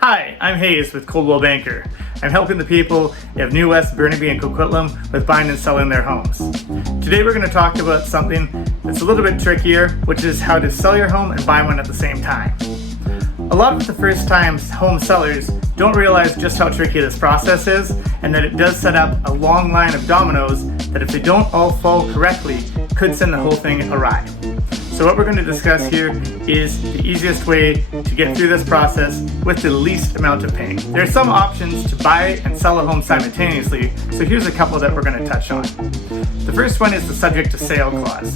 Hi, I'm Hayes with Coldwell Banker. I'm helping the people of New West, Burnaby, and Coquitlam with buying and selling their homes. Today we're going to talk about something that's a little bit trickier, which is how to sell your home and buy one at the same time. A lot of the first-time home sellers don't realize just how tricky this process is, and that it does set up a long line of dominoes that if they don't all fall correctly, could send the whole thing awry. So what we're going to discuss here is the easiest way to get through this process with the least amount of pain. There are some options to buy and sell a home simultaneously, so here's a couple that we're going to touch on. The first one is the subject to sale clause.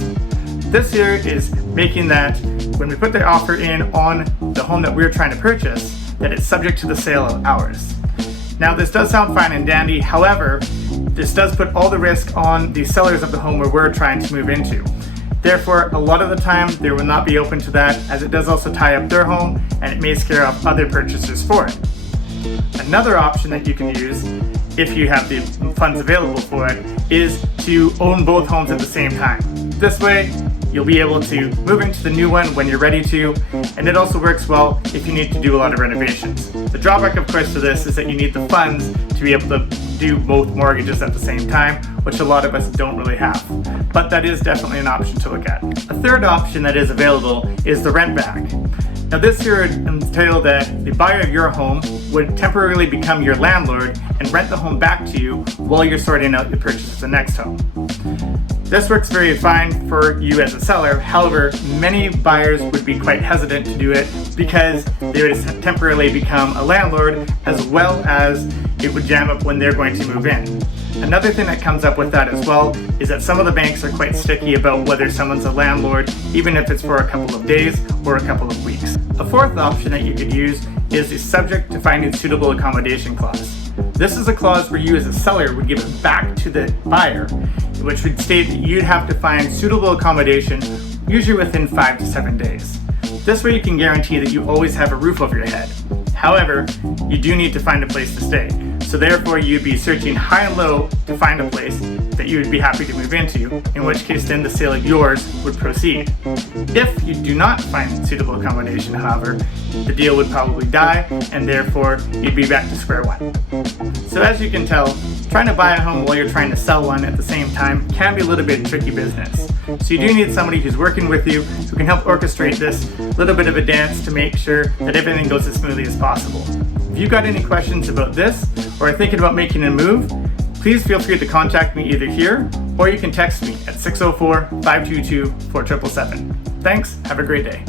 This here is making that when we put the offer in on the home that we're trying to purchase, that it's subject to the sale of ours. Now this does sound fine and dandy, however, this does put all the risk on the sellers of the home where we're trying to move into. Therefore, a lot of the time, they will not be open to that, as it does also tie up their home and it may scare off other purchasers for it. Another option that you can use, if you have the funds available for it, is to own both homes at the same time. This way, you'll be able to move into the new one when you're ready to, and it also works well if you need to do a lot of renovations. The drawback, of course, to this is that you need the funds to be able to do both mortgages at the same time, which a lot of us don't really have. But that is definitely an option to look at. A third option that is available is the rent back. Now this here entails that the buyer of your home would temporarily become your landlord and rent the home back to you while you're sorting out the purchase of the next home. This works very fine for you as a seller. However, many buyers would be quite hesitant to do it because they would temporarily become a landlord, as well as it would jam up when they're going to move in. Another thing that comes up with that as well is that some of the banks are quite sticky about whether someone's a landlord, even if it's for a couple of days or a couple of weeks. A fourth option that you could use is the subject to finding suitable accommodation clause. This is a clause where you as a seller would give it back to the buyer, which would state that you'd have to find suitable accommodation, usually within 5 to 7 days. This way you can guarantee that you always have a roof over your head. However, you do need to find a place to stay. So therefore you'd be searching high and low to find a place that you would be happy to move into, in which case then the sale of yours would proceed. If you do not find suitable accommodation, however, the deal would probably die, and therefore you'd be back to square one. So as you can tell, trying to buy a home while you're trying to sell one at the same time can be a little bit tricky business. So you do need somebody who's working with you who can help orchestrate this little bit of a dance to make sure that everything goes as smoothly as possible. If you've got any questions about this or are thinking about making a move, please feel free to contact me either here or you can text me at 604-522-4777. Thanks, have a great day.